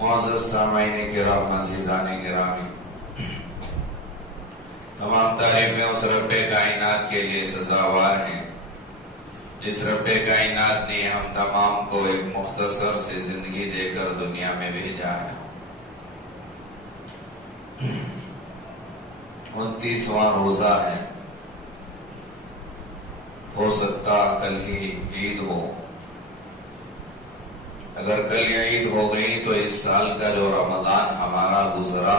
معزز سامعین کرام، عزیزان گرامی، تمام تعریفیں اس رب کائنات کے لیے سزاوار ہیں جس رب کائنات نے ہم تمام کو ایک مختصر سی زندگی دے کر دنیا میں بھیجا ہے۔ 29واں روزہ ہے، ہو سکتا کل ہی عید ہو۔ اگر کل یہ عید ہو گئی تو اس سال کا جو رمضان ہمارا گزرا،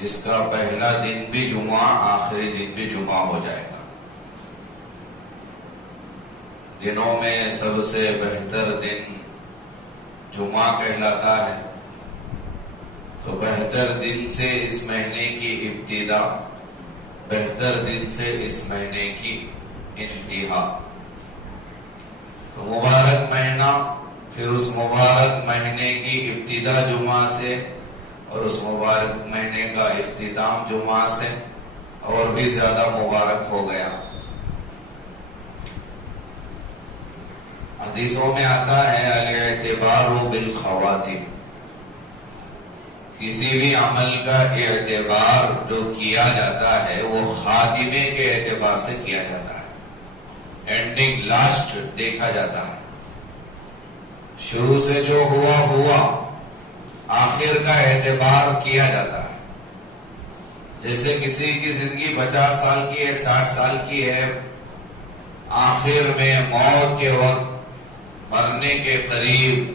جس کا پہلا دن بھی جمعہ، آخری دن بھی جمعہ ہو جائے گا۔ دنوں میں سب سے بہتر دن جمعہ کہلاتا ہے، تو بہتر دن سے اس مہینے کی ابتدا، بہتر دن سے اس مہینے کی انتہا، تو مبارک مہینہ، پھر اس مبارک مہینے کی ابتدا جمعہ سے اور اس مبارک مہینے کا اختتام جمعہ سے اور بھی زیادہ مبارک ہو گیا۔ حدیثوں میں آتا ہے الاعتبار بالخواتم، کسی بھی عمل کا اعتبار جو کیا جاتا ہے وہ خاتمے کے اعتبار سے کیا جاتا ہے، اینڈنگ، لاسٹ دیکھا جاتا ہے۔ شروع سے جو ہوا ہوا، آخر کا اعتبار کیا جاتا ہے۔ جیسے کسی کی زندگی 50 سال کی ہے، 60 سال کی ہے، آخر میں موت کے وقت، مرنے کے قریب،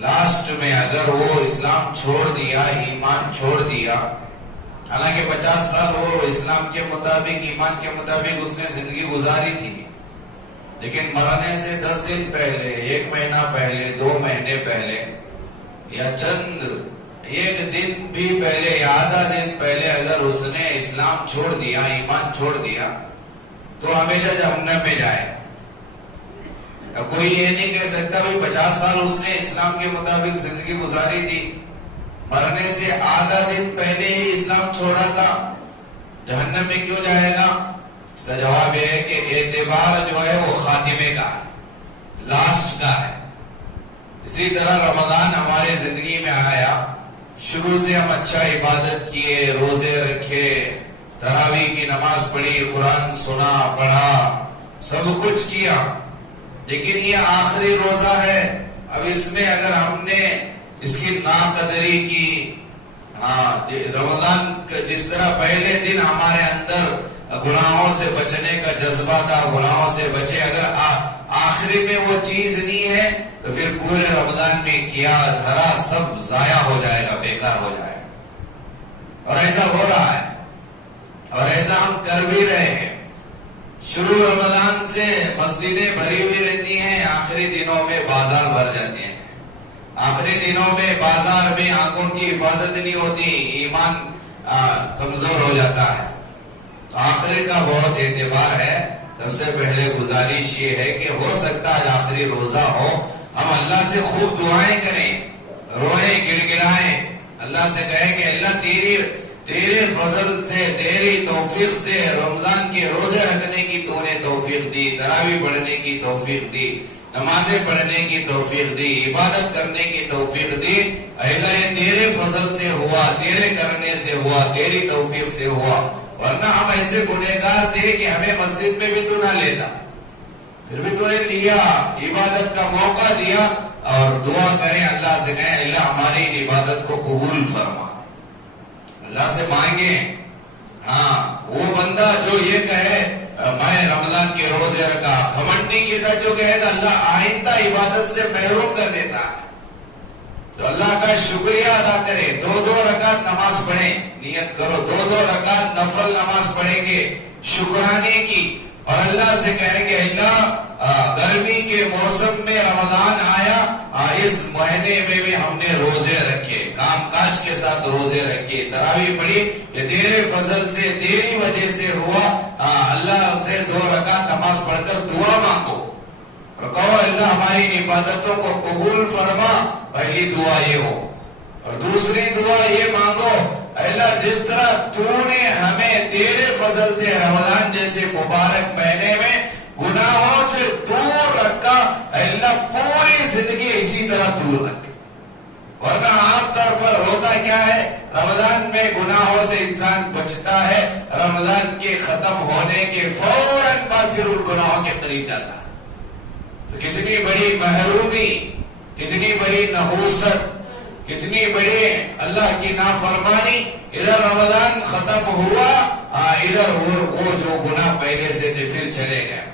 لاسٹ میں اگر وہ اسلام چھوڑ دیا، ایمان چھوڑ دیا، حالانکہ 50 سال وہ اسلام کے مطابق، ایمان کے مطابق اس نے زندگی گزاری تھی، لیکن مرنے سے 10 دن پہلے، 1 مہینہ پہلے، 2 مہینے پہلے، یا چند 1 دن بھی پہلے یا آدھا دن پہلے اگر اس نے اسلام چھوڑ دیا، ایمان چھوڑ دیا، تو ہمیشہ جہنم میں جائے۔ کوئی یہ نہیں کہہ سکتا بھی 50 سال اس نے اسلام کے مطابق زندگی گزاری تھی، مرنے سے آدھا دن پہلے ہی اسلام چھوڑا تھا، جہنم میں کیوں جائے گا؟ اس کا جواب یہ ہے کہ اعتبار جو ہے وہ خاتمے کا ہے، لاسٹ کا ہے۔ اسی طرح رمضان ہمارے زندگی میں آیا، شروع سے ہم اچھا عبادت کیے، روزے رکھے، تراویح کی نماز پڑھی، قرآن سنا، پڑھا، سب کچھ کیا، لیکن یہ آخری روزہ ہے۔ اب اس میں اگر ہم نے اس کی ناقدری کی، رمضان جس طرح پہلے دن ہمارے اندر گناہوں سے بچنے کا جذبہ تھا، گناہوں سے بچے، اگر آخری میں وہ چیز نہیں ہے تو پھر پورے رمضان میں کیا دھرا سب ضائع ہو جائے گا، بیکار ہو جائے گا۔ اور ایسا ہو رہا ہے، اور ایسا ہم کر بھی رہے ہیں۔ شروع رمضان سے مسجدیں بھری ہوئی رہتی ہیں، آخری دنوں میں بازار بھر جاتے ہیں، آخری دنوں میں بازار میں آنکھوں کی حفاظت نہیں ہوتی، ایمان کمزور ہو جاتا ہے۔ تو آخری کا بہت اعتبار ہے۔ سب سے پہلے گزارش یہ ہے کہ ہو سکتا ہے آخری روزہ ہو، ہم اللہ سے خوب دعائیں کریں، روئیں، گڑ گڑائیں، اللہ سے کہیں کہ اللہ تیرے فضل سے، تیری توفیق سے رمضان کے روزے رکھنے کی تو نے توفیق دی، تراویح پڑھنے کی توفیق دی، نمازیں پڑھنے کی توفیق دی، عبادت کرنے کی توفیق دی۔ اللہ یہ تیرے فضل سے ہوا، تیرے کرنے سے ہوا، تیری توفیق سے ہوا، ورنہ ہم ایسے گنہگار تھے کہ ہمیں مسجد میں بھی تو نہ لیتا، پھر بھی تو نے لیا، عبادت کا موقع دیا۔ اور دعا کریں، اللہ سے کہیں اللہ ہماری عبادت کو قبول فرما، اللہ سے مانگیں۔ وہ بندہ جو یہ کہے میں رمضان کے روزے رکھا، گھمنڈی کے ساتھ جو کہے گا اللہ آئندہ عبادت سے محروم کر دیتا ہے۔ تو اللہ کا شکریہ ادا کرے، 2 رکعت نماز پڑھیں، نیت کرو 2 رکعت نفل نماز پڑھیں گے شکرانے کی، اور اللہ سے کہیں گے اللہ گرمی کے موسم میں رمضان آیا، اس مہینے میں بھی ہم نے روزے رکھے، کام کاج کے ساتھ روزے رکھے، تراویح پڑھی، یہ تیرے فضل سے، تیری وجہ سے ہوا۔ اللہ سے 2 رکعت نماز پڑھ کر دعا مانگو اور کہو اللہ ہماری عبادتوں کو قبول فرما، پہلی دعا یہ ہو۔ اور دوسری دعا یہ مانگو اللہ جس طرح تو نے ہمیں تیرے فضل سے رمضان جیسے مبارک مہینے میں گناہوں سے دور رکھا، اللہ پوری زندگی اسی طرح دور رکھے. ورنہ عام طور پر ہوتا کیا ہے، رمضان میں گناہوں سے انسان بچتا ہے، رمضان کے ختم ہونے کے فوراً بعد پھر ان گناہوں کے قریب جاتا ہے. تو کتنی بڑی محرومی، کتنی بڑی نحوست، کتنی بڑی اللہ کی نافرمانی. ادھر رمضان ختم ہوا، ادھر وہ جو گناہ پہلے سے تھے پھر چلے گئے.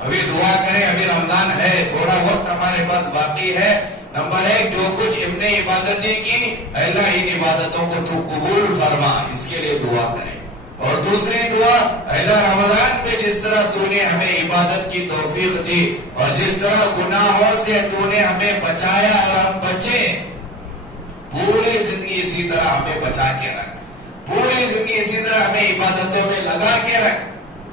ابھی دعا کریں، ابھی رمضان ہے، تھوڑا وقت ہمارے پاس باقی ہے. نمبر 1، جو کچھ ہم نے عبادتیں کی اللہ ان عبادتوں کو تو قبول فرما، اس کے لیے دعا کریں. اور دوسری دعا، اللہ رمضان میں جس طرح تو نے ہمیں عبادت کی توفیق دی اور جس طرح گناہوں سے تو نے ہمیں بچایا اور ہم بچے، پوری زندگی اسی طرح ہمیں بچا کے رکھ، پوری زندگی اسی طرح ہمیں عبادتوں میں لگا کے رکھ.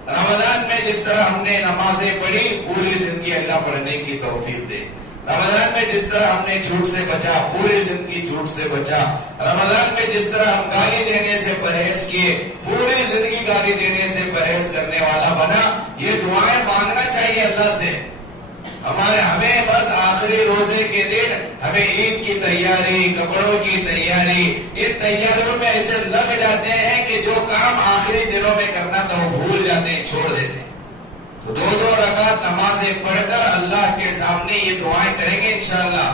رمضان میں جس طرح ہم نے نمازیں پڑھی، پوری زندگی اللہ پڑھنے کی توفیق دے. رمضان میں جس طرح ہم نے جھوٹ سے بچا، پوری زندگی جھوٹ سے بچا. رمضان میں جس طرح ہم گالی دینے سے پرہیز کیے، پوری زندگی گالی دینے سے پرہیز کرنے والا بنا. یہ دعائیں مانگنا چاہیے اللہ سے. ہمیں بس آخری روزے کے دن ہمیں عید کی تیاری، کپڑوں کی تیاری، ان تیاریوں میں ایسے لگ جاتے ہیں کہ جو کام آخری دنوں میں کرنا تھا وہ بھول جاتے ہیں، چھوڑ دیتے ہیں. تو 2 رکعت نمازیں پڑھ کر اللہ کے سامنے یہ دعائیں کریں گے انشاءاللہ.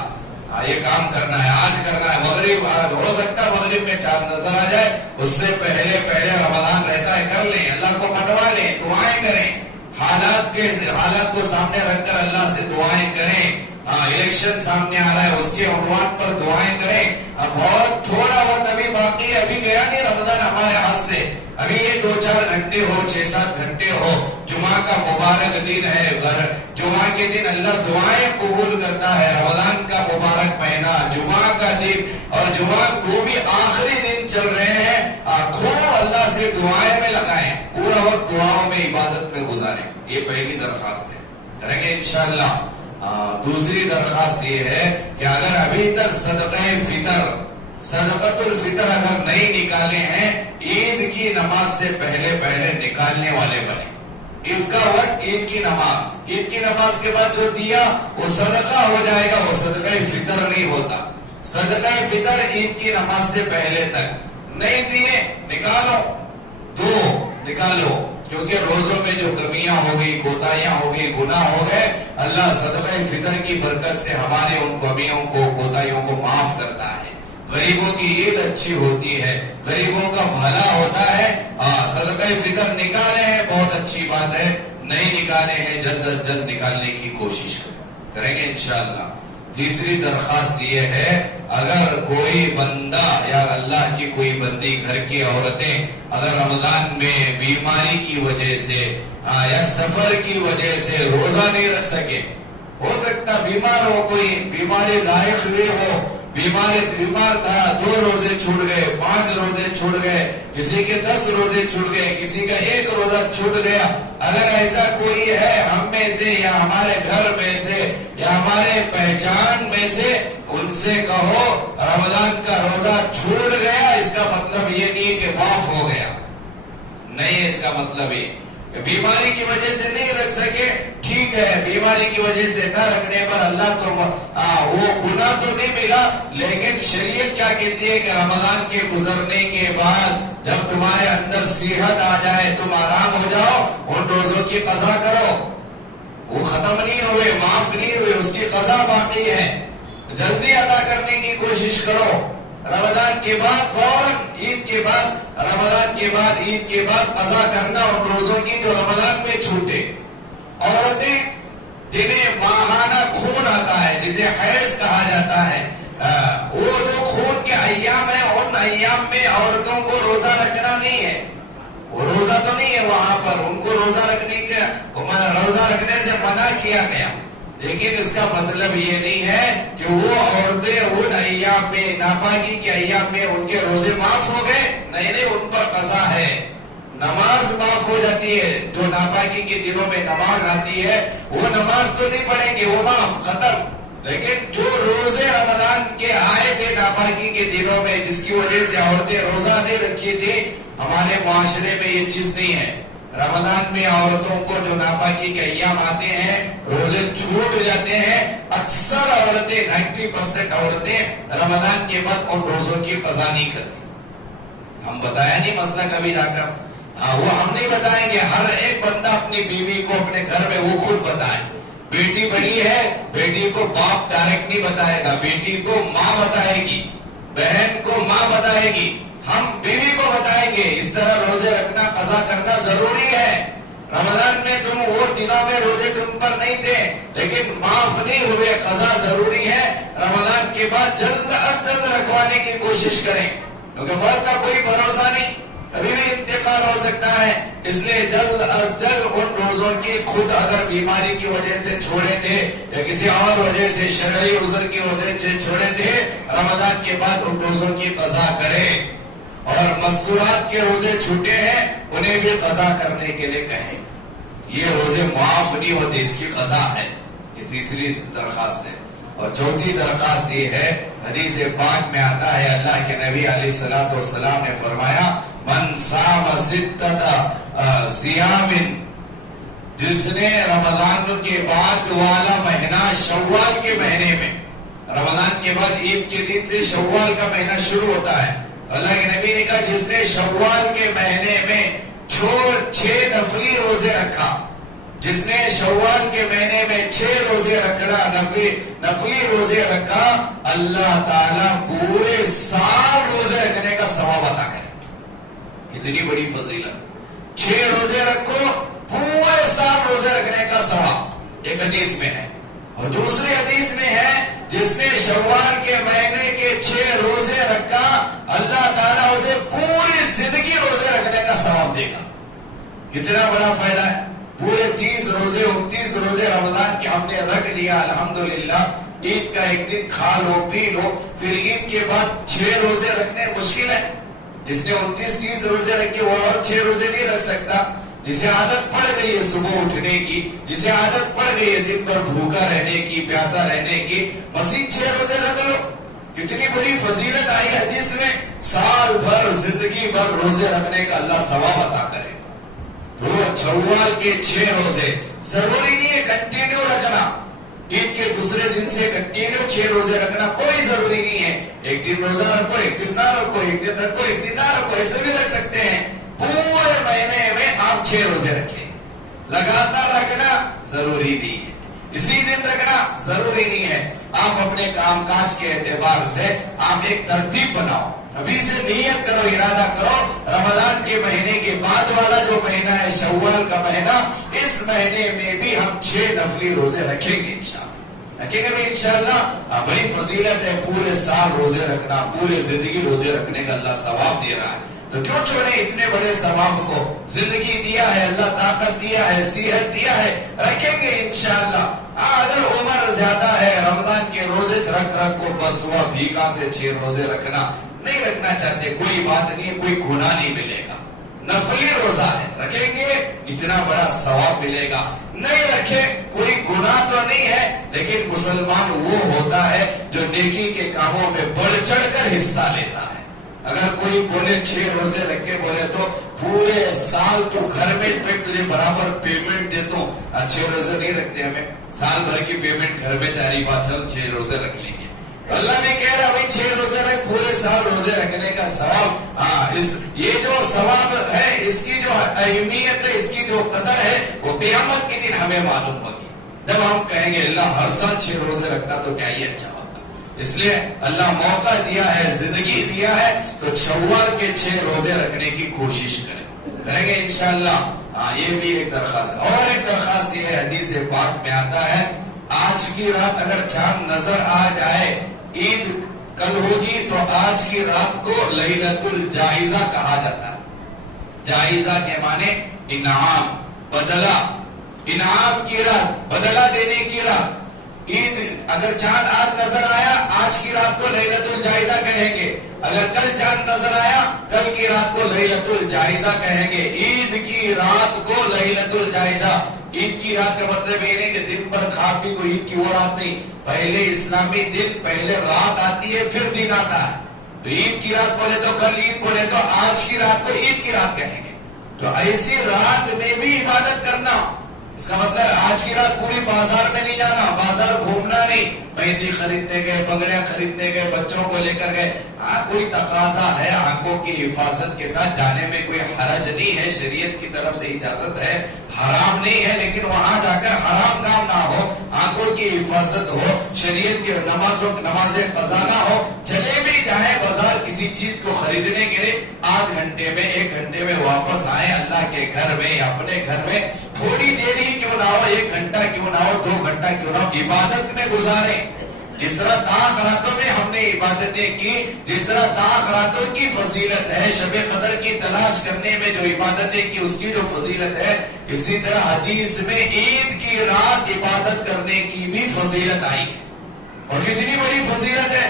یہ کام کرنا ہے، آج کرنا ہے. مغرب ہو سکتا ہے مغرب میں چاند نظر آ جائے، اس سے پہلے رمضان رہتا ہے، کر لیں، اللہ کو منوا لیں، دعائیں کریں. حالات کو سامنے رکھ کر اللہ سے دعائیں کریں. الیکشن سامنے آ رہا ہے، اس کے عنوان پر دعائیں کریں. اب بہت تھوڑا وقت ابھی باقی ہے، ابھی گیا نہیں رمضان ہمارے ہاتھ سے. ابھی یہ 2-4 گھنٹے ہو، 6-7 گھنٹے ہو. جمعہ کا مبارک دن ہے. جمعہ کے دن اللہ دعائیں قبول کرتا ہے. رمضان کا مبارک مہینہ، جمعہ کا دن، اور جمعہ کو بھی آخری دن چل رہے ہیں. خوب اللہ سے دعائیں میں لگائیں، پورا وقت دعاؤں میں، عبادت میں گزاریں. یہ پہلی درخواست ہے، کریں گے انشاءاللہ. دوسری درخواست یہ ہے کہ اگر ابھی تک صدقۃ الفطر اگر نہیں نکالے ہیں، عید کی نماز سے پہلے نکالنے والے بنے. عید کا وقت، عید کی نماز کے بعد جو دیا وہ صدقہ ہو جائے گا، وہ صدقہ فطر نہیں ہوتا. صدقہ فطر عید کی نماز سے پہلے تک نہیں دیے، نکالو. کیونکہ روزوں میں جو کمیاں ہو گئی، کوتاہیاں ہو گئی، گناہ ہو گئے، اللہ صدقہ فطر کی برکت سے ہمارے ان کمیوں کو، کوتاہیوں کو معاف کرتا ہے. غریبوں کی عید اچھی ہوتی ہے، غریبوں کا بھلا ہوتا ہے. صدقہ فطر نکالے ہیں، بہت اچھی بات ہے. نہیں نکالے ہیں، جلد از جلد نکالنے کی کوشش کریں گے انشاءاللہ. تیسری درخواست یہ ہے، اگر کوئی بندہ یا اللہ کی کوئی بندی، گھر کی عورتیں اگر رمضان میں بیماری کی وجہ سے یا سفر کی وجہ سے روزہ نہیں رکھ سکے، ہو سکتا بیمار ہو، کوئی بیماری لائق ہوئی ہو، بیمار تھا، 2 روزے چھوٹ گئے، 5 روزے چھوٹ گئے، کسی کے 10 روزے چھوٹ گئے، کسی کا 1 روزہ چھوٹ گیا. اگر ایسا کوئی ہے ہم میں سے یا ہمارے گھر میں سے یا ہمارے پہچان میں سے، ان سے کہو رمضان کا روزہ چھوٹ گیا، اس کا مطلب یہ نہیں کہ معاف ہو گیا، نہیں. اس کا مطلب یہ بیماری کی وجہ سے نہیں رکھ سکے، ٹھیک ہے، بیماری کی وجہ سے نہ رکھنے پر اللہ تو وہ گناہ تو نہیں ملا. لیکن شریعت کیا کہتی ہے کہ رمضان کے گزرنے کے بعد جب تمہارے اندر صحت آ جائے، تم آرام ہو جاؤ، ان روزوں کی قضا کرو. وہ ختم نہیں ہوئے، معاف نہیں ہوئے، اس کی قضا باقی ہے. جلدی ادا کرنے کی کوشش کرو. رمضان کے بعد فوراً عید کے بعد، رمضان کے بعد عید کے بعد قضا کرنا ان روزوں کی جو رمضان میں چھوٹے. عورتیں جنہیں ماہانہ خون آتا ہے، جسے حیض کہا جاتا ہے، وہ جو خون کے ایام ہیں، ان ایام میں عورتوں کو روزہ رکھنا نہیں ہے. وہ روزہ تو نہیں ہے وہاں پر، ان کو روزہ رکھنے سے منع کیا گیا. لیکن اس کا مطلب یہ نہیں ہے کہ وہ عورتیں ان ایام میں، ناپاکی کے ایام میں ان کے روزے معاف ہو گئے. نہیں، ان پر قضا ہے. نماز معاف ہو جاتی ہے، جو ناپاکی کے دنوں میں نماز آتی ہے وہ نماز تو نہیں پڑھیں گے، وہ معاف، ختم. لیکن جو روزے رمضان کے آئے تھے ناپاکی کے دنوں میں، جس کی وجہ سے عورتیں روزہ نہیں رکھی تھی، ہمارے معاشرے میں یہ چیز نہیں ہے. رمضان میں عورتوں کو جو ناپاکی کے ایام آتے ہیں روزے چھوٹ جاتے ہیں. اکثر عورتیں 90% عورتیں رمضان کے بعد ان روزوں کی قضا نہیں کرتی. ہم بتایا نہیں مسئلہ کبھی جا کر؟ ہاں وہ ہم نہیں بتائیں گے. ہر ایک بندہ اپنی بیوی کو اپنے گھر میں وہ خود بتائے. بیٹی بڑی ہے, بیٹی کو باپ ڈائریکٹ نہیں بتائے گا, بیٹی کو ماں بتائے گی, بہن کو ماں بتائے گی, ہم بیوی کو بتائیں گے. اس طرح روزے رکھنا قضا کرنا ضروری ہے. رمضان میں تم وہ دنوں میں روزے تم پر نہیں تھے لیکن معاف نہیں ہوئے, قضا ضروری ہے. رمضان کے بعد جلد از جلد رکھوانے کی کوشش کریں کیونکہ موت کا کوئی بھروسہ نہیں, کبھی بھی انتقال ہو سکتا ہے. اس لیے جلد از جلد ان روزوں کی, خود اگر بیماری کی وجہ سے چھوڑے تھے یا کسی اور وجہ سے شرعی عذر کی وجہ سے چھوڑے تھے, رمضان کے بعد ان روزوں کی قضا کریں. اور مستورات کے روزے چھوٹے ہیں انہیں بھی قضا کرنے کے لیے کہیں. یہ روزے معاف نہیں ہوتے, اس کی قضا ہے. یہ تیسری درخواست ہے. اور چوتھی درخواست یہ ہے, حدیث پاک میں آتا ہے اللہ کے نبی علیہ الصلوۃ والسلام نے فرمایا من صام ستۃ صیام, جس نے رمضان کے بعد والا مہینہ شوال کے مہینے میں, رمضان کے بعد عید کے دن سے شوال کا مہینہ شروع ہوتا ہے, اللہ کے نبی نے کہا جس نے شوال کے مہینے میں 6 نفلی روزے رکھا, جس نے شوال کے مہینے میں 6 روزے رکھنا, نفلی روزے رکھا, اللہ تعالیٰ پورے سال روزے رکھنے کا ثواب عطا کرے. اتنی بڑی فضیلت. 6 روزے رکھو, پورے سال روزے رکھنے کا ثواب ایک حدیث میں ہے. اور دوسری حدیث میں ہے جس نے شوال کے مہینے کے 6 روزے رکھا, اللہ تعالیٰ اسے پوری زندگی روزے رکھنے کا ثواب دے گا. کتنا بڑا فائدہ ہے. پورے 30 روزے 29 روزے رمضان کے ہم نے رکھ لیا الحمدللہ. عید کا ایک دن کھا لو پی لو, پھر عید کے بعد 6 روزے رکھنے مشکل ہے. جس نے 29-30 روزے رکھے وہ اور 6 روزے نہیں رکھ سکتا. جسے عادت پڑ گئی ہے صبح اٹھنے کی, جسے عادت پڑ گئی ہے دن بھر بھوکا رہنے کی, پیاسا رہنے کی, مزید 6 روزے رکھ لو. کتنی بڑی فضیلت آئی حدیث میں, سال بھر زندگی بھر روزے رکھنے کا اللہ ثواب عطا کرے گا. تو شوال کے 6 روزے ضروری نہیں ہے کنٹینیو رکھنا. عید کے دوسرے دن سے کنٹینیو 6 روزے رکھنا کوئی ضروری نہیں ہے. ایک دن روزہ رکھو, ایک دن نہ رکھو, ایک دن رکھو, ایک دن نہ رکھو, ایسے بھی رکھ سکتے ہیں. پورے مہینے میں آپ 6 روزے رکھیں. لگاتار رکھنا ضروری نہیں ہے, اسی دن رکھنا ضروری نہیں ہے. آپ اپنے کام کاج کے اعتبار سے آپ ایک ترتیب بناؤ. ابھی سے نیت کرو, ارادہ کرو, رمضان کے مہینے کے بعد والا جو مہینہ ہے شوال کا مہینہ, اس مہینے میں بھی ہم 6 نفلی روزے رکھیں گے انشاءاللہ. رکھیں گے بھی انشاءاللہ. بڑی فضیلت ہے پورے سال روزے رکھنا, پورے زندگی روزے رکھنے کا اللہ ثواب دے رہا ہے. تو کیوں چھوڑے اتنے بڑے ثواب کو؟ زندگی دیا ہے اللہ, طاقت دیا ہے, صحت دیا ہے, رکھیں گے انشاءاللہ. اگر عمر زیادہ ہے رمضان کے روزے رکھ کو بس وہ بھیگا سے 6 روزے رکھنا نہیں رکھنا چاہتے, کوئی بات نہیں ہے, کوئی گناہ نہیں ملے گا. نفلی روزہ ہے, رکھیں گے اتنا بڑا ثواب ملے گا. نہیں رکھے کوئی گناہ تو نہیں ہے, لیکن مسلمان وہ ہوتا ہے جو نیکی کے کاموں میں بڑھ چڑھ کر حصہ لیتا ہے. اگر کوئی بولے 6 روزے رکھے, بولے تو پورے سال تو گھر میں تجھے برابر پیمنٹ دیتا ہوں, 6 روزے نہیں رکھتے, ہمیں سال بھر کی پیمنٹ گھر میں جاری بات, چل 6 روزے رکھ لیں گے. اللہ نے کہہ رہا بھائی 6 روزے رکھ, پورے سال روزے رکھنے کا ثواب. ہاں یہ جو ثواب ہے, اس کی جو اہمیت ہے, اس کی جو قدر ہے, وہ قیامت کے دن ہمیں معلوم ہوگی. جب ہم کہیں گے اللہ ہر سال 6 روزے رکھتا تو کیا یہ اچھا ہوتا. اس لیے اللہ موقع دیا ہے, زندگی دیا ہے, تو شوال کے 6 روزے رکھنے کی کوشش کریں گے انشاءاللہ. ہاں یہ بھی ایک درخواست ہے. اور ایک درخواست یہ ہے, حدیث پاک میں آتا ہے آج کی رات اگر چاند نظر آ جائے, عید کل ہوگی, تو آج کی رات کو لیلۃ الجائزہ کہا جاتا ہے. جائزہ کے معنی انعام, بدلہ, انعام کی رات, بدلہ دینے کی رات. عید اگر چاند آج نظر آیا, آج کی رات کو لیلۃ الجائزہ کہیں گے. اگر کل چاند نظر آیا, کل کی رات کو لیلۃ الجائزہ کہیں گے. عید کی رات کو لیلۃ الجائزہ. عید کی رات کا مطلب یہ نہیں کہ دن پر کھا پی کو عید کی وہ رات نہیں. پہلے اسلامی دن, پہلے رات آتی ہے پھر دن آتا ہے. تو عید کی رات بولے تو کل عید, بولے تو آج کی رات کو عید کی رات کہیں گے. تو تو ایسی رات میں بھی عبادت کرنا، اس کا مطلب آج کی رات پوری بازار میں نہیں جانا، بازار گھومنا نہیں، مہندی خریدنے گئے، بگڑیاں خریدنے گئے، بچوں کو لے کر گئے، ہاں کوئی تقاضا ہے آنکھوں کی حفاظت کے ساتھ جانے میں کوئی حرج نہیں ہے، شریعت کی طرف سے اجازت ہے، حرام نہیں ہے، لیکن وہاں جا کر حرام کام نہ ہو، آنکھوں کی حفاظت ہو، شریعت کی نمازیں قضا نہ ہو، چلے بھی جائیں بازار کسی چیز کو خریدنے کے لیے، آدھ گھنٹے میں 1 گھنٹے میں واپس آئیں اللہ کے گھر میں یا اپنے گھر میں، تھوڑی دیر ہی کیوں نہ ہو، 1 گھنٹہ کیوں نہ ہو، 2 گھنٹہ کیوں نہ ہو، عبادت میں گزاریں۔ جس طرح تاک راتوں میں ہم نے عبادتیں کی، جس طرح تاک راتوں کی فضیلت ہے، شب قدر کی تلاش کرنے میں جو عبادتیں کی اس کی جو فضیلت ہے، اسی طرح حدیث میں عید کی رات عبادت کرنے کی بھی فضیلت آئی ہے، اور کتنی بڑی فضیلت ہے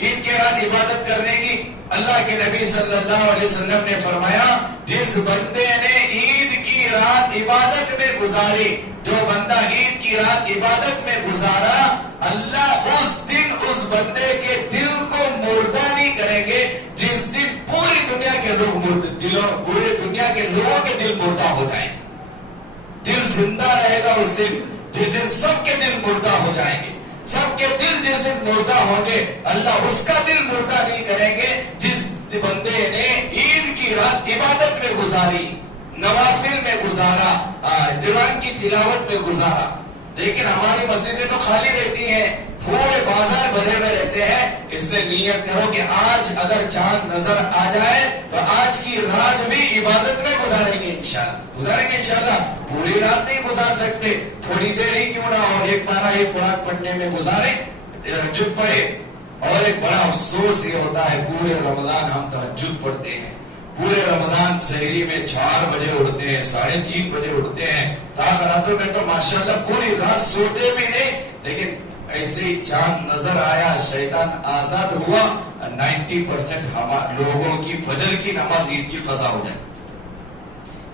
عید کی رات عبادت کرنے کی۔ اللہ کے نبی صلی اللہ علیہ وسلم نے فرمایا، جس بندے نے عید کی رات عبادت میں گزاری، جو بندہ عید کی رات عبادت میں گزارا، اللہ اس دن اس بندے کے دل کو مردہ نہیں کریں گے، جس دن پوری دنیا کے لوگ پوری دنیا کے لوگوں کے دل مردہ ہو جائیں گے، دل زندہ رہے گا اس دن، جس دن سب کے دل مردہ ہو جائیں گے، سب کے دل جس دن مردہ ہوں گے، اللہ اس کا دل مردہ نہیں کریں گے جس بندے نے عید کی رات عبادت میں گزاری، نوافل میں گزارا، قرآن کی تلاوت میں گزارا۔ لیکن ہماری مسجدیں تو خالی رہتی ہیں، پورے بازار بھرے ہوئے رہتے ہیں، اس لیے نیت کرو کہ آج اگر چاند نظر آ جائے تو آج کی رات بھی عبادت میں گزاریں گے انشاءاللہ، پوری رات نہیں گزار سکتے، تھوڑی دیر ہی کیوں نہ ہو، 1 پارہ قرآن پڑھنے میں گزاریں، تہجد پڑھے۔ اور ایک بڑا افسوس یہ ہوتا ہے، پورے رمضان ہم تہجد پڑھتے ہیں، پورے رمضان سحری میں 4 بجے اٹھتے ہیں، 3:30 بجے اٹھتے ہیں، تاخراتوں میں تو ماشاءاللہ پوری رات سوتے بھی نہیں، لیکن ایسے ہی چاند نظر آیا، شیطان آزاد ہوا، 90% لوگوں کی فجر کی نماز عید کی قضا ہو جائے،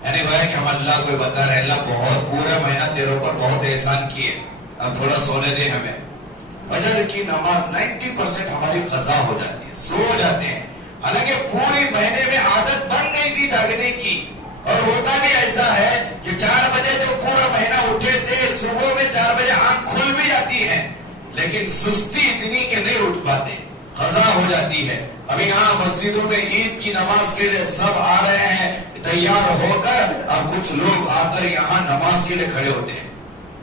یعنی وہ ہے کہ ہم اللہ کو بتا رہے ہیں، اللہ بہت پورا مہینہ تیرے اوپر بہت احسان کیے، اب تھوڑا سونے دے ہمیں۔ فجر کی نماز 90% ہماری قضا ہو جاتی ہے، سو جاتے ہیں، حالانکہ پوری مہینے میں عادت بن گئی تھی جاگنے کی، اور ہوتا بھی ایسا ہے کہ 4 بجے جو پورا مہینہ اٹھے تھے، صبح میں 4 بجے آنکھ کھل بھی جاتی ہے، لیکن سستی اتنی کہ نہیں اٹھ پاتے، قضا ہو جاتی ہے۔ ابھی یہاں مسجدوں میں عید کی نماز کے لیے سب آ رہے ہیں تیار ہو کر، اب کچھ لوگ آ کر یہاں نماز کے لیے کھڑے ہوتے ہیں،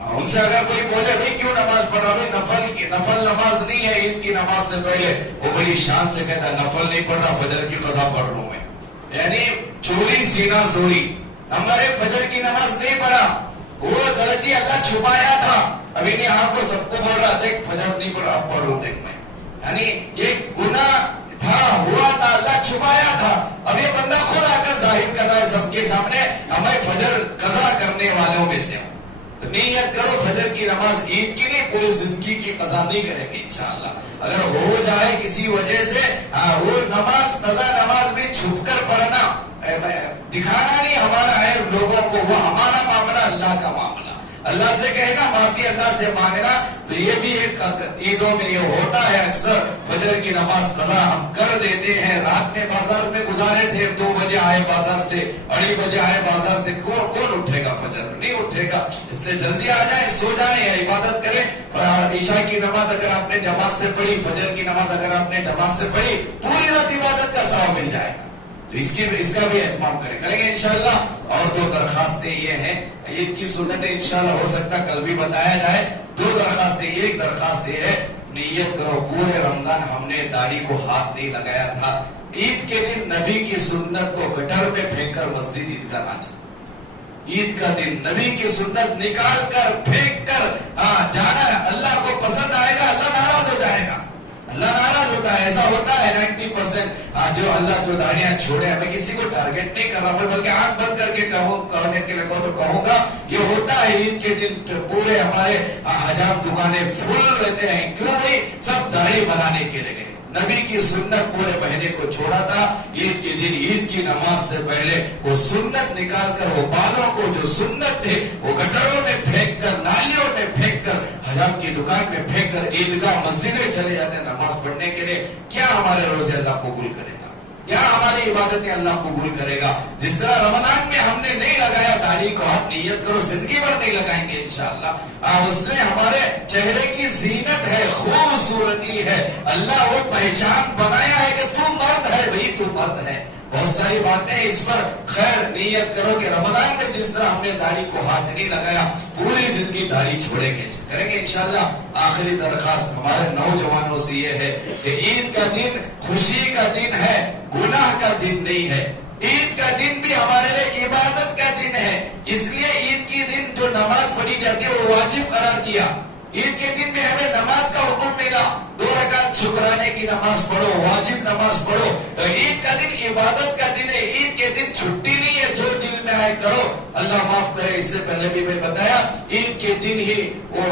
ان سے اگر کوئی بولے بھائی کیوں نماز پڑھ رہا، نفل نماز نہیں ہے عید کی نماز سے پہلے، وہ بڑی شان سے کہتا ہے نفل نہیں پڑھ رہا، فجر کی قضا پڑھ رہا ہوں میں، یعنی چوری سینہ زوری۔ نمبر 1، فجر کی نماز نہیں پڑھا، وہ غلطی اللہ چھپایا تھا، ابھی نہیں آپ کو سب کو بول رہا دیکھ فجر نہیں پڑھا، اب پڑھ رہا دیکھ میں، یعنی ایک گناہ تھا، ہوا تھا، اللہ چھپایا تھا، اب یہ بندہ خود آ کر ظاہر کر رہا ہے سب کے سامنے، ہمیں فجر قضا کرنے والوں میں سے ہوں۔ تو نیت کرو فجر کی نماز عید کی نہیں، پوری زندگی کی قضا نہیں کریں گے انشاءاللہ، اگر ہو جائے کسی وجہ سے وہ نماز قضا نماز بھی چھپ کر پڑھنا، دکھانا نہیں ہمارا ہے لوگوں کو، وہ ہمارا معاملہ اللہ کا معاملہ، اللہ سے کہنا معافی، اللہ سے مانگنا، تو یہ بھی ایک عیدوں میں یہ ہوتا ہے، اکثر فجر کی نماز قضا ہم کر دیتے ہیں، رات میں بازار میں گزارے تھے، 2 بجے آئے بازار سے، 2:30 بجے آئے بازار سے، کون اٹھے گا، فجر نہیں اٹھے گا، اس لیے جلدی آ جائیں، سو جائیں یا عبادت کریں۔ عشاء کی نماز اگر آپ نے جماعت سے پڑھی، فجر کی نماز اگر آپ نے جماعت سے پڑھی، پوری رات عبادت کا ثواب مل جائے گا، تو اس کا بھی اہتمام کریں گے انشاءاللہ۔ اور 2 درخواستیں یہ ہیں، عید کی سنتیں انشاءاللہ ہو سکتا کل بھی بتایا جائے، 2 درخواستیں، ایک درخواست یہ ہے، نیت کرو پورے رمضان ہم نے داڑھی کو ہاتھ نہیں لگایا تھا، عید کے دن نبی کی سنت کو گٹر میں پھینک کر مسجد عیدگاہ نہ جانا، عید کا دن نبی کی سنت نکال کر پھینک کر جانا، اللہ کو پسند آئے گا، اللہ ناراض ہو جائے گا، اللہ ناراض ہوتا ہے، ایسا ہوتا ہے 90% جو اللہ جو داڑیاں چھوڑے، میں کسی کو ٹارگٹ نہیں کر رہا، بلکہ آنکھ بند کر کے کہنے کے لگا تو کہوں گا، یہ ہوتا ہے عید کے دن پورے ہمارے حجام دکانیں فل رہتے ہیں، کیوں نہیں، سب داڑھی بنانے کے لیے، نبی کی سنت پورے مہینے کو چھوڑا تھا، عید کے دن عید کی نماز سے پہلے وہ سنت نکال کر، وہ بالوں کو جو سنت تھے وہ گٹروں میں پھینک کر، نالیوں میں پھینک کر، حجام کی دکان میں پھینک کر عیدگاہ مسجدیں چلے جاتے ہیں نماز پڑھنے کے لیے، کیا ہمارے روزے اللہ قبول کرے گا؟ کیا ہماری عبادتیں اللہ قبول کرے گا؟ جس طرح رمضان میں ہم نے نہیں لگایا داڑھی کو، آپ نیت کرو زندگی بھر نہیں لگائیں گے انشاءاللہ، اس سے ہمارے چہرے کی زینت ہے، خوبصورتی ہے، اللہ وہ پہچان بنایا ہے کہ تو مرد ہے بھائی، تو مرد ہے۔ بہت ساری باتیں اس پر، خیر نیت کرو کہ رمضان میں جس طرح ہم نے داڑھی کو ہاتھ نہیں لگایا پوری زندگی داڑھی چھوڑیں گے، کریں گے انشاءاللہ۔ آخری درخواست ہمارے نوجوانوں سے یہ ہے کہ عید کا دن خوشی کا دن ہے، گناہ کا دن نہیں ہے۔ عید کا دن بھی ہمارے لیے عبادت کا دن ہے، اس لیے عید کی دن جو نماز پڑھی جاتی ہے وہ واجب قرار دیا۔ عید کے دن میں ہمیں نماز کا حکم ملا، 2 رکعت شکرانے کی نماز پڑھو، واجب نماز پڑھو۔ عید کا دن عبادت کا دن ہے، عید کے دن چھٹی نہیں ہے، جو دل میں آئے کرو، اللہ معاف کرے۔ اس سے پہلے بھی میں بتایا عید کے دن ہی وہ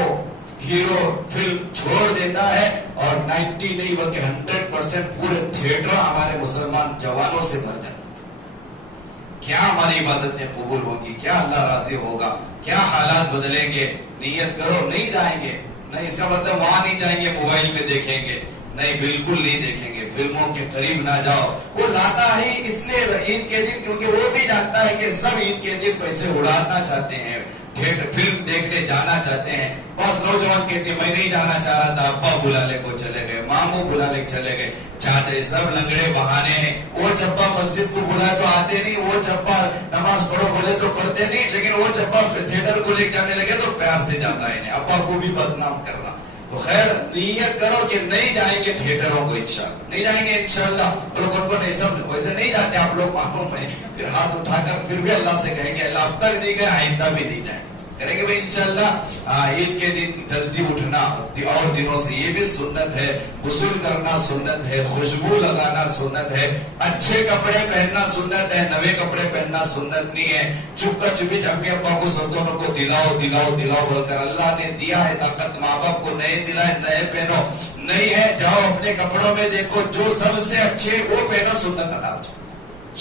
ہیرو فلم چھوڑ دیتا ہے اور 90 نہیں بلکہ 100% پورے تھیٹر ہمارے مسلمان جوانوں سے بھر جاتے۔ کیا ہماری عبادتیں قبول ہوگی؟ کیا اللہ راضی ہوگا؟ کیا حالات بدلیں گے؟ نیت کرو، نہیں جائیں گے، نہیں اس کا مطلب وہاں نہیں جائیں گے موبائل میں دیکھیں گے، نہیں بالکل نہیں دیکھیں گے، فلموں کے قریب نہ جاؤ۔ وہ لاتا ہی اس لیے عید کے دن کیونکہ وہ بھی جانتا ہے کہ سب عید کے دن پیسے اڑانا چاہتے ہیں، فلم دیکھنے جانا چاہتے ہیں۔ بس نوجوان کہتے ہیں میں نہیں جانا چاہ رہا تھا، ابا بلا لے کو چلے گئے، ماموں بلا لے چلے گئے، چاچا، سب لنگڑے بہانے ہیں۔ وہ چپا مسجد کو بلائے تو آتے نہیں، وہ چپا نماز پڑھو بولے تو پڑھتے نہیں، لیکن وہ چپا تھیٹر کو لے جانے لگے تو پیار سے جاتا ہے، ابا کو بھی بدنام کر رہا۔ تو خیر نیت کرو کہ نہیں جائیں گے تھیٹروں کو انشاءاللہ، نہیں جائیں گے انشاءاللہ۔ لوگوں کو نہیں سب ویسے نہیں جاتے آپ لوگ معلوم ہے، پھر ہاتھ اٹھا کر پھر بھی اللہ سے کہیں گے اللہ اب تک نہیں گئے آئندہ بھی نہیں جائیں گے، کریں گے بھائی انشاءاللہ۔ عید کے دن جلدی اٹھنا اور دنوں سے یہ بھی سنت ہے، غسل کرنا سنت ہے، خوشبو لگانا سنت ہے، اچھے کپڑے پہننا سنت ہے، نئے کپڑے پہننا سنت نہیں ہے۔ چپکا چپی امی ابا کو سنتوں کو دلاؤ دلاؤ دلاؤ بول کر اللہ نے دیا ہے طاقت، ماں باپ کو نئے دلائے، نئے پہنو، نہیں ہے جاؤ اپنے کپڑوں میں دیکھو جو سب سے اچھے وہ پہنو، سنت ادا ہو جائے۔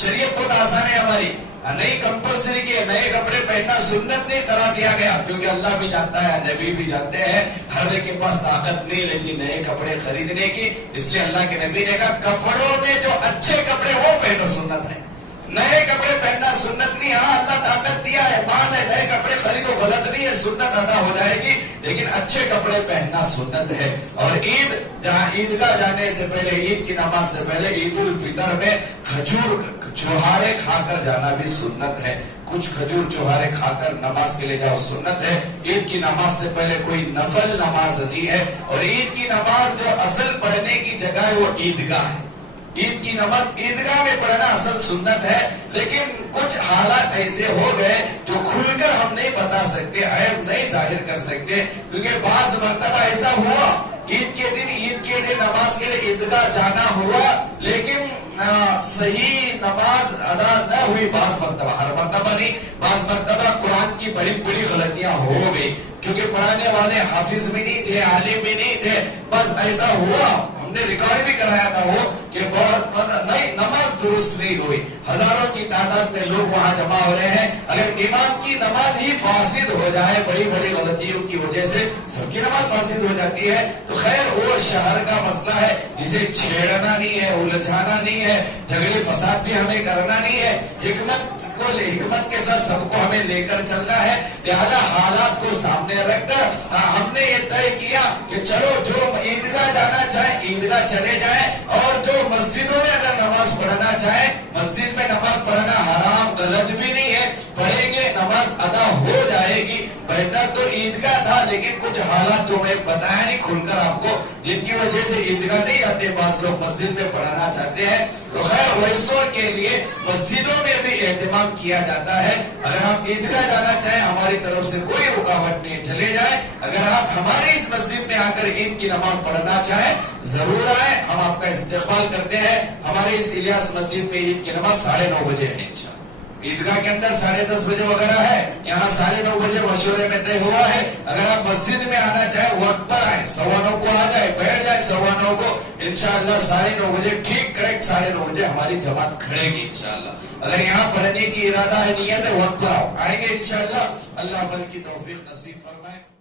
شریعت بہت آسان ہے ہماری، نہیں کمپلسری کی نئے کپڑے پہننا سنت نہیں قرار دیا گیا، کیونکہ اللہ بھی جانتا ہے، نبی بھی جانتے ہیں ہر ایک کے پاس طاقت نہیں رہتی نئے کپڑے خریدنے کی، اس لیے اللہ کے نبی نے کہا کپڑوں میں جو اچھے کپڑے وہ پہنو، سنت ہے۔ نئے کپڑے پہننا سنت نہیں، ہاں اللہ طاقت دیا ہے، مال ہے، نئے کپڑے خریدو غلط نہیں ہے، سنت ادا ہو جائے گی، لیکن اچھے کپڑے پہننا سنت ہے۔ اور عیدگاہ جانے سے پہلے، عید کی نماز سے پہلے عید الفطر میں کھجور چوہارے کھا کر جانا بھی سنت ہے، کچھ کھجور چوہارے کھا کر نماز کے لیے جاؤ، سنت ہے۔ عید کی نماز سے پہلے کوئی نفل نماز نہیں ہے، اور عید کی نماز جو اصل پڑھنے کی جگہ ہے وہ عیدگاہ ہے۔ عید کی نماز عیدگاہ میں پڑھنا اصل سنت ہے، لیکن کچھ حالات ایسے ہو گئے جو کھل کر ہم نہیں بتا سکتے، عیب نہیں ظاہر کر سکتے، کیونکہ بعض مرتبہ ایسا ہوا عید کے دن عید کے لیے نماز کے لیے عیدگاہ جانا ہوا، لیکن صحیح نماز ادا نہ ہوئی، بعض مرتبہ، ہر مرتبہ نہیں، بعض مرتبہ قرآن کی بڑی بڑی غلطیاں ہو گئی، کیونکہ پڑھانے والے حافظ بھی نہیں تھے، عالم بھی نہیں تھے، بس ایسا ہوا، ہم نے ریکارڈ بھی کرایا تھا وہ کہ نہیں نماز درست نہیں ہوئی، ہزاروں کی تعداد میں لوگ وہاں جمع ہو رہے ہیں، اگر امام کی نماز ہی فاسد ہو جائے بڑی بڑی غلطیوں کی وجہ سے، سب کی نماز فاسد ہو جاتی ہے، تو خیر وہ شہر کا مسئلہ ہے جسے چھیڑنا نہیں ہے، الجھانا نہیں ہے، جھگڑے فساد بھی ہمیں کرنا نہیں ہے، حکمت کے ساتھ سب کو ہمیں لے کر چلنا ہے، لہذا حالات کو سامنے رکھ کر ہم نے یہ طے کیا کہ چلو جو عیدگاہ جانا چاہے عیدگاہ چلے جائیں، اور جو مسجدوں میں اگر نماز پڑھنا چاہے، مسجد میں نماز پڑھنا حرام غلط بھی نہیں ہے، پڑھیں گے نماز ادا ہو جائے گی، بہتر تو عیدگاہ تھا، لیکن کچھ حالات جو میں بتایا نہیں کھل کر آپ کو، جن کی وجہ سے عیدگاہ نہیں جاتے، بعض لوگ مسجد میں پڑھانا چاہتے ہیں، تو خیر ویسوں کے لیے مسجدوں میں بھی اہتمام کیا جاتا ہے، اگر آپ عیدگاہ جانا چاہیں ہماری طرف سے کوئی رکاوٹ نہیں، چلے جائیں، اگر آپ ہماری اس مسجد میں آ کر عید کی نماز پڑھنا چاہیں ضرور آئیں، ہم آپ کا استقبال کرتے ہیں، ہمارے اس الیاس مسجد میں عید کی نماز 9:30 بجے ہے انشاءاللہ، عیدگاہ کے اندر 10:30 بجے وغیرہ ہے، یہاں 9:30 بجے مشورے میں طے ہوا ہے، اگر آپ مسجد میں آنا چاہیں وقت پر آئیں، 9:15 کو آ جائے، بیٹھ جائے 9:15 کو، انشاءاللہ 9:30 بجے ٹھیک کریکٹ 9:30 بجے ہماری جماعت کھڑے گی انشاءاللہ، اگر یہاں پڑھنے کی ارادہ ہے، نیت ہے، وقت پر آئیں گے انشاءاللہ، اللہ عمل کی توفیق نصیب فرمائے۔